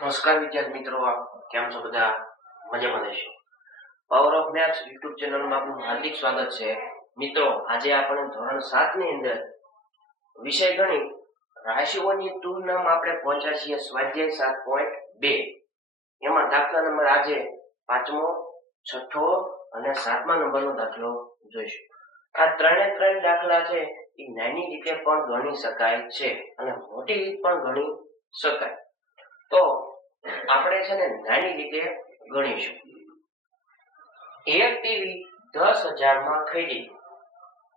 નમસ્કાર વિદ્યાર્થી મિત્રો, કેમ છો બધા? મજામાં રહેશો? પાવર ઓફ મેથ્સ યુટ્યુબ ચેનલમાં આપનું હાર્દિક સ્વાગત છે. મિત્રો, આજે આપણે ધોરણ 7 ની અંદર વિષય ગણિત રાશિઓની તુલનામાં આપણે પહોંચ્યા છીએ સ્વાધ્યાય 7.2. એમાં દાખલા નંબર આજે 5મો, 6થો અને 7મા નંબરનો દાખલો જોઈશું. આ ત્રણે દાખલા છે એ નાની રીતે પણ ગણી શકાય છે અને મોટી રીતે પણ ગણી શકાય. તો આપણે છે ને નાની રીતે ગણીશું. એક ટીવી 10,000 માં ખરીદી.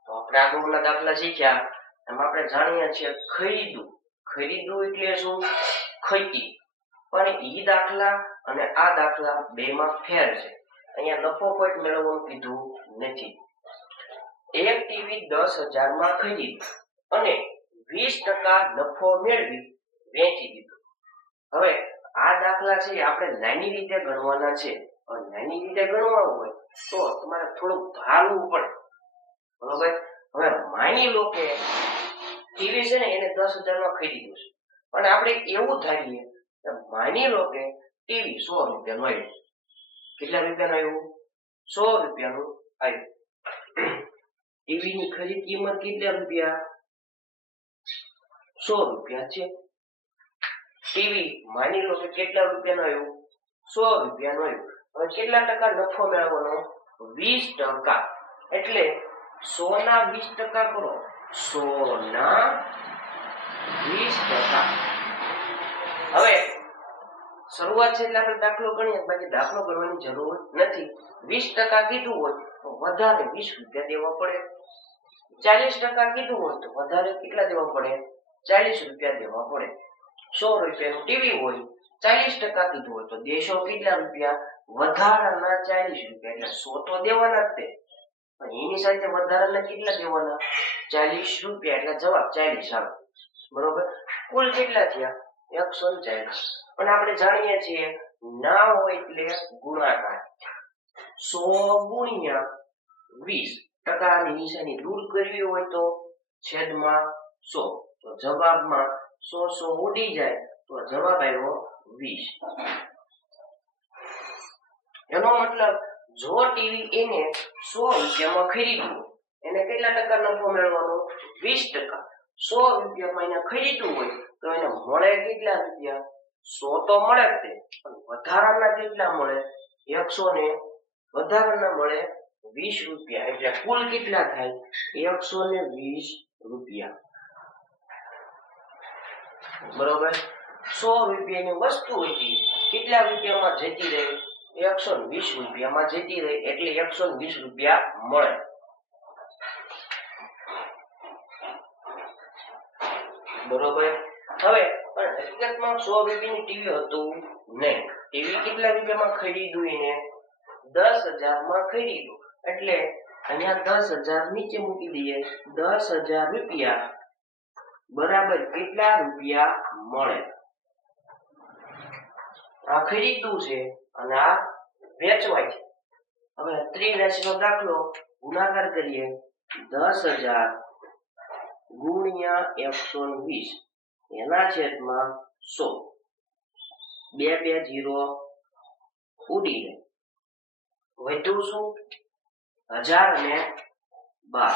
તો આપણે આગળના દાખલા શીખ્યા એમાં આપણે જાણીએ છીએ ખરીદવું એટલે શું? ખરીદી. પણ ઈ દાખલા અને આ દાખલા બેમાં ફેર છે. અહીંયા નફો કોઈ મેળવવાનું કીધું નથી. એક ટીવી 10,000 માં ખરીદી અને 20% નફો મેળવી વેચી દીધું. હવે આ દાખલા છે આપણે નાની રીતે ગણવાના છે. નાની રીતે ગણવા હોય તો તમારે થોડું ધારવું પડે, બરોબર? હવે માની લો કે ટીવી છે ને એને 10,000 માં ખરીદ્યું છે, પણ આપણે એવું ધારીએ કે માની લો કે ટીવી 100 રૂપિયાનું આવ્યું. કેટલા રૂપિયાનું આવ્યું? 100 રૂપિયાનું આવ્યું. ટીવી ની ખરીદ કિંમત કેટલા રૂપિયા? 100 રૂપિયા છે. ટીવી માની લો કે કેટલા રૂપિયાનું આવ્યું? 100 રૂપિયાનું આવ્યું. હવે કેટલા ટકા નફો મેળવવાનો? 20%. એટલે 100 ના 20% કરો. 100 ના 20%. હવે શરૂઆત છે એટલે આપણે દાખલો ગણીએ, બાકી દાખલો ગણવાની જરૂર નથી. 20% કીધું હોય તો વધારે 20 રૂપિયા દેવા પડે. 40% કીધું હોય તો વધારે કેટલા દેવા પડે? 40 રૂપિયા દેવા પડે. 100 રૂપિયાનું ટીવી હોય, 40% કીધું હોય તો દેશો કેટલા રૂપિયા? વધારાના 40 રૂપિયા. એટલે 100 તો દેવાના જ તે, પણ એની સાથે વધારાના કેટલા દેવાના? 40 રૂપિયા. એટલે જવાબ 40 આવે, બરોબર? કુલ કેટલા થયા? 140. પણ આપણે જાણીએ છીએ ના હોય એટલે ગુણાકાર. 100 ગુણ્યા 20. ટકાની નિશાની દૂર કરવી હોય તો છેદમાં 100. તો જવાબમાં 100 ઉડી જાય તો જવાબ આવ્યો 20. એનો મતલબ જો ટીવી એને 100 રૂપિયામાં ખરીદ્યું, એને કેટલા ટકા નફો મેળવવાનો? 20%. 100 રૂપિયામાં એને ખરીદવું હોય તો એને મળે કેટલા રૂપિયા? 100 તો મળે જ તે, પણ વધારાના કેટલા મળે? 100 ને વધારાના મળે 20 રૂપિયા. એટલે કુલ કેટલા થાય? 120 રૂપિયા, બરોબર? 100 રૂપિયાની વસ્તુ હતી, કેટલા રૂપિયામાં જતી રહી? 120 રૂપિયામાં જતી રહી. એટલે 120 રૂપિયા મળે. બરોબર? હવે પણ હકીકતમાં 100 રૂપિયાની ટીવી હતું નહીં. ટીવી કેટલા રૂપિયામાં ખરીદ્યું? એને 10,000 માં ખરીદ્યું. એટલે અહીંયા 10,000 નીચે મૂકી દઈએ. 10,000 રૂપિયા બરાબર કેટલા રૂપિયા મળે? આ ખરીદવું છે અને આ વેચવાય છે. હવે ત્રિરાશીનો દાખલો ગુણાકાર કરીએ. 10,000 ગુણ્યા 120 એના છેદમાં 100. 2 2 0 ઉડી જાય. વધ્યું શું? 1000 અને 12.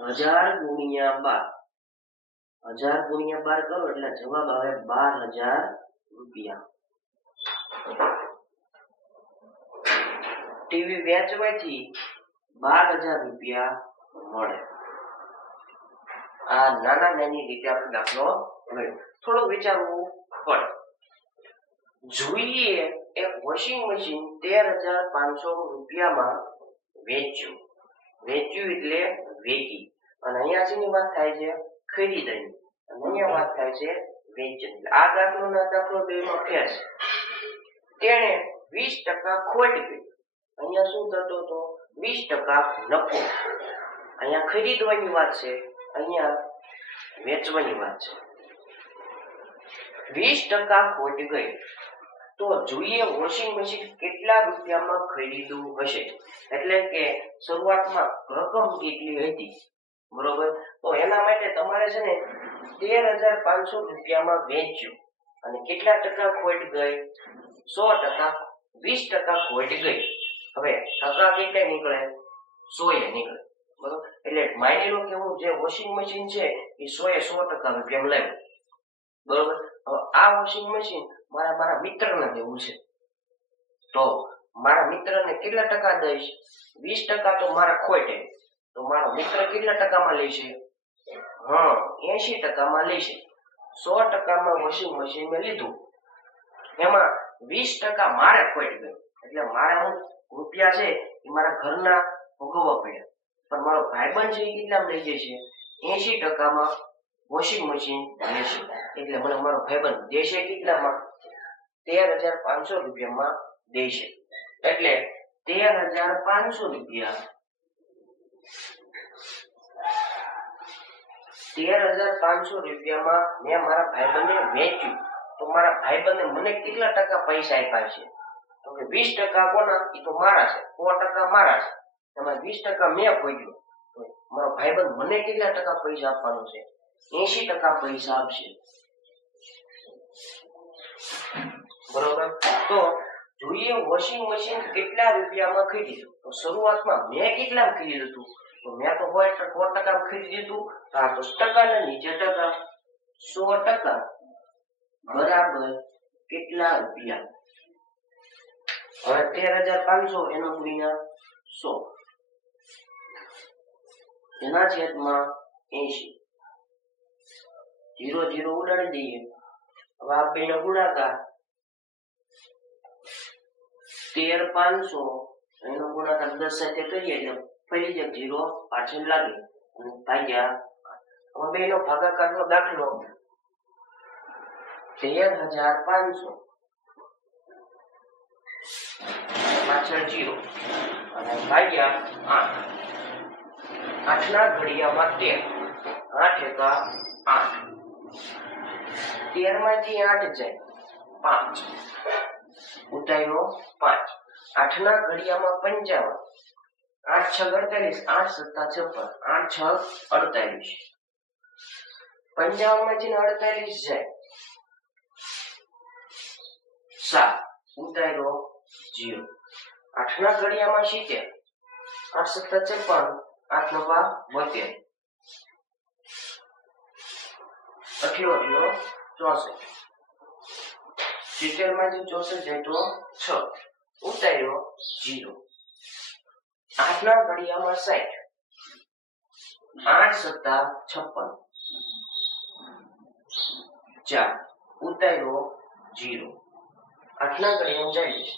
1000 ગુણ્યા 12. 1000 ગુણ્યા 12 કરો એટલે જવાબ આવે 12,000 રૂપિયા. ટીવી વેચવાથી 12,000 રૂપિયા મળે. આ નાની રીતે આપણે દાખલો ગણ્યો. થોડું વિચારવું પડે. જોઈએ એક વોશિંગ મશીન 13,500 રૂપિયામાં વેચ્યું એટલે વેચી. અને અહીંયા શેની વાત થાય છે? ખરીદવાની. અને અહીંયા વાત થાય છે વેચવાની. આ દાખલો બેમાં ફેર છે. તેણે 20% ખોટ ગઈ. અહીંયા શું થતો હતો? 20% નફો. અહીંયા ખરીદવાની વાત છે, અહીંયા વેચવાની વાત છે. 20% ખોટ ગઈ. તો જોઈએ વોશિંગ મશીન કેટલા રૂપિયામાં ખરીદ્યું હશે. એટલે કે શરૂઆતમાં રકમ કેટલી હતી, બરોબર? તો એના માટે તમારે છે ને 13,500 રૂપિયામાં વેચ્યું. અને કેટલા ટકા ખોટ ગઈ? 100%, 20% ખોટ ગઈ. હવે ટકા કેટલે નીકળે? 100 નીકળે. બરોબર, એટલે માની લો કે હું જે વોશિંગ મશીન છે એ 100% રૂપિયામાં લાવ્યો. બરોબર, હવે આ વોશિંગ મશીન મારા મિત્રને દેવું છે, તો મારા મિત્રને કેટલા ટકા દઈશ? 20% તો મારા ખોટે, તો મારો મિત્ર કેટલા ટકામાં લેશે? 80%માં લેશે. 100%માં વોશિંગ મશીન મેં લીધું, એમાં 20% મારે ખોટ ગઈ, એટલે મારા રૂપિયા છે એ મારા ઘરના ભોગવવા પડ્યા. પણ મારો ભાઈબંધ છે એ કેટલામાં લઈ જશે? 80%માં વોશિંગ મશીન લેશે, એટલે મને મારો ભાઈબંધ દેશે કેટલામાં? 13,500 રૂપિયામાં દેશે. એટલે 13,500 રૂપિયા 13,500 રૂપિયામાં મેં મારા ભાઈબંધને વેચ્યું, તો મારા ભાઈબંધે મને કેટલા ટકા પૈસા આપ્યા છે? તો કે 20% કોના? એ તો મારા છે, 100% મારા છે, એમાં 20% મેં ભોગ્યું. તો મારો ભાઈબંધ મને કેટલા ટકા પૈસા આપવાનો છે? 80% પૈસા આપશે. બરોબર, તો જોઈએ વોશિંગ મશીન કેટલા રૂપિયામાં ખરીદ્યું. તો શરૂઆતમાં મેં કેટલામાં ખરીદ્યું હતું? તો મેં તો 100% ખરીદ્યું હતું. તો ટકા ને નીચે ટકા, 100% બરાબર કેટલા રૂપિયા? હવે 13,500 એનો ગુણ્યા 100 એના છેદમાં 80. 0 0 ઉડાડી દઈએ. હવે આ બેનો ગુણાકાર 13,500 એનો ગુણાકાર 10 સાથે કરીએ એટલે ફરી જે 0 પાછળ લાગે અને ભાગ્યા. હવે બેનો ભાગાકારનો દાખલો 13,500 પાછળ 0 અને ભાગ્યા 8. 8 ના ઘડિયામાં 13, 8 એકા 8, 13 માંથી 8 જાય 5, ઉતાર્યો 5. 8 ના ઘડિયામાં 55, 8 6 48, 8 7 56, 8 6 48, 55 માંથી 48 જાય 7, ઉતાર્યો 0. 8 ના ઘડિયામાં 70, 8 7 56, 8 9 72, 88 64, 70 માંથી 64 જાય તો 6, ઉતાર્યો 0. 8 ના ઘડિયામાં 60, 8 7 56, 4, ઉતાર્યો 0. 8 ના ઘડિયામાં 40,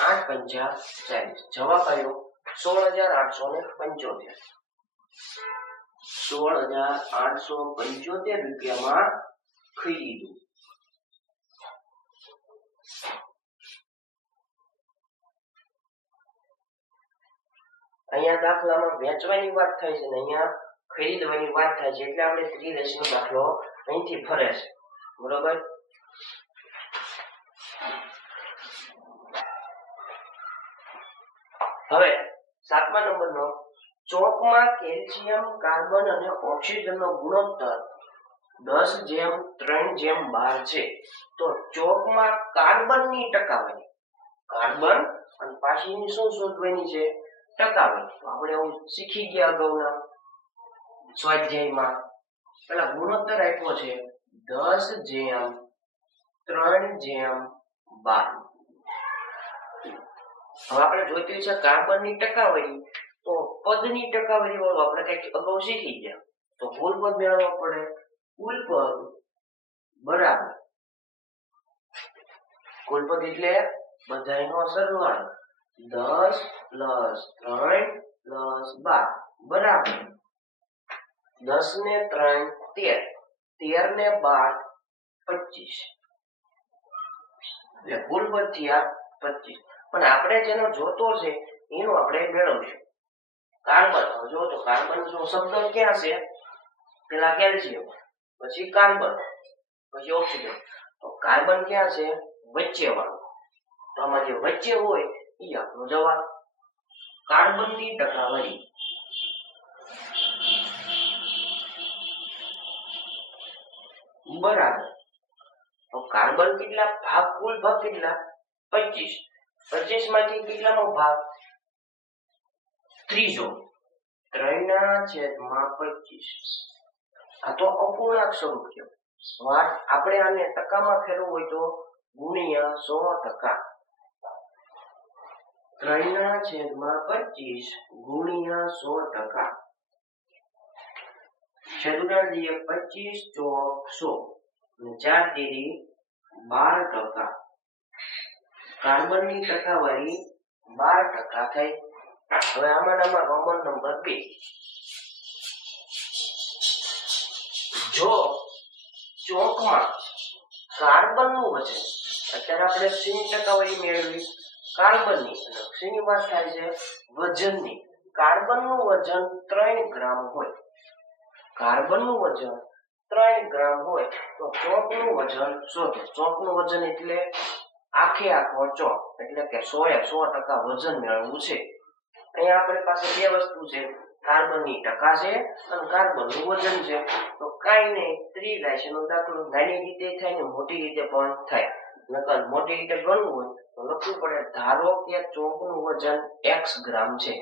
8 5 40, જવાબ આવ્યો 16,875. 16,875 રૂપિયામાં ખરીદ્યું. અહીંયા દાખલામાં વેચવાની વાત થાય છે ને અહીંયા ખરીદવાની વાત થાય છે, એટલે આપણે ત્રિરેશનો દાખલો અહીંથી ફરે છે. બરોબર, હવે 7મા નંબરનો, ચોકમાં કેલ્શિયમ, કાર્બન અને ઓક્સિજનનો ગુણોત્તર 10:3:12 છે. તો ચોકમાં કાર્બનની ટકાવારી, કાર્બન અને પાછળની શું શોધવાની છે? ટકાવારી. તો આપણે એવું શીખી ગયા અગાઉના સ્વાધ્યાયમાં. પેલા ગુણોત્તર આપ્યો છે 10:3:12. હવે આપણે જોઈતું છે કાર્બનની ટકાવારી, તો પદની ટકાવારી વાળું આપણે કંઈક અગાઉ શીખી ગયા. તો કુલ પદ મેળવવા પડે. કુલ પદ બરાબર, કુલ પદ એટલે બધાયનો સરવાળો 10 + 3 + 12 બરાબર 10 ને 3 13, 13 ને 12 25, એટલે કુલ પદ થયા 25. પણ આપણે જેનો જોતો છે એનો આપણે મેળવશું. કાર્બન, જો તો કાર્બન નો શબ્દ ક્યાં છે? પેલા કેલ્શિયમ, પછી કાર્બન, પછી ઓક્સિજન. તો કાર્બન ક્યાં છે? વચ્ચે વાળો. તો આમાં જે વચ્ચે હોય એ આપણો જવાબ. કાર્બનની ટકાવારી બરાબર તો કાર્બન કેટલા ભાગ, કુલ ભાગ કેટલા? 25. 25 માંથી કેટલાનો ભાગ? ત્રીજો. 3/25. આ તો અપૂર્ણાંક સ્વરૂપ થયો. આપણે આને ટકામાં ફેરવવું હોય તો ગુણ્યા 100%. 3/25 ગુણ્યા 100%. છેદ ઉડાડીએ 25 ચોક 100 અને 4 તેરી 12%. કાર્બનની ટકાવારી 12% થઈ. હવે આમાંનામાં રોમન નંબર 2. જો ચોકમાં કાર્બનનું વજન, અત્યારે આપણે ઓક્સિજનની ટકાવારી મેળવી કાર્બનની, અને ઓક્સિજનની વાત થાય છે વજનની. કાર્બનનું વજન 3 ગ્રામ હોય, કાર્બનનું વજન 3 ગ્રામ હોય તો ચોકનું વજન શોધો. ચોકનું વજન એટલે આખે આખો ચોક, એટલે કે 100% વજન મેળવવું છે. અહીંયા આપણી પાસે બે વસ્તુ છે, કાર્બનની ટકા છે અને કાર્બનનું વજન છે. તો કાઈ નહીં, ત્રિરાશિનો દાખલો નાની રીતે થાય ને મોટી રીતે પણ થાય. નકર મોટી રીતે ગણવું હોય તો લખવું પડે ધારો કે ચોકનું વજન x ગ્રામ છે,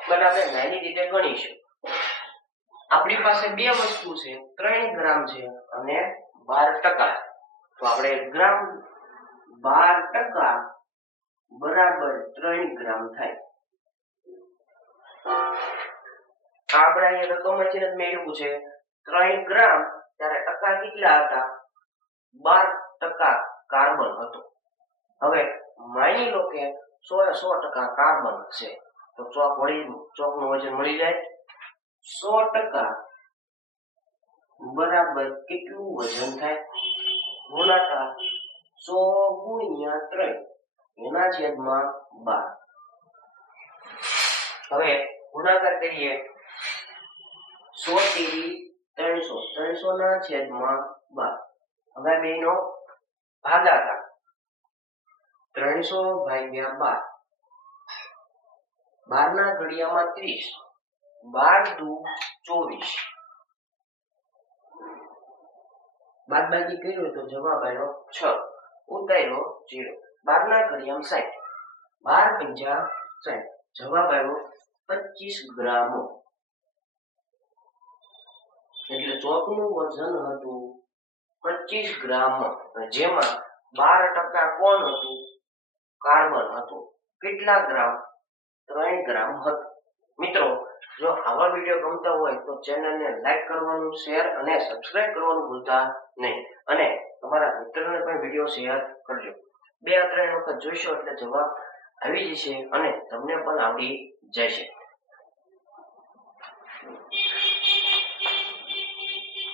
એટલે આપણે નાની રીતે ગણીશું. આપણી પાસે બે વસ્તુ છે, 3 ગ્રામ છે અને 12%. તો આપણે ગ્રામ 12% બરાબર 3 ગ્રામ થાય. આપણે અહીં રકમમાંથી જ મેળવ્યું છે 3 ગ્રામ, ત્યારે ટકા કેટલા હતા? 12% કાર્બન હતો. હવે માની લો કે 100% કાર્બન છે, તો ચોકનું વજન મળી જાય. 100% બરાબર કેટલું વજન થાય? ગુણાકાર 100 ગુણ્યા 3 એના છેદમાં 12. હવે ગુણાકાર કરીએ 100 તેરી 300, 300 ના છેદમાં 12. હવે બેનો ભાગાકાર 300 ભાગ્યા 12. 12 ના ઘડિયામાં 30, 12 દુ 24. બાદબાકી કર્યો તો જવાબ આવ્યો 6, ઉતાર્યો 0. 12 ના ઘડિયામાં 60, 12 × 60, જવાબ આવ્યો 25 ગ્રામ. એટલે ચોકનું વજન હતું 25 ગ્રામ, જેમાં 12% કોણ હતું? કાર્બન હતું. કેટલા ગ્રામ? 3 ગ્રામ હતું. મિત્રો, જો આવા વિડીયો ગમતા હોય તો ચેનલને લાઈક કરવાનું, શેર અને સબસ્ક્રાઇબ કરવાનું ભૂલતા નહીં. અને તમારા મિત્રોને પણ વિડીયો શેર કરજો. 2-3 વખત જોઈશો એટલે જવાબ આવી જશે અને તમને પણ આવડી જશે.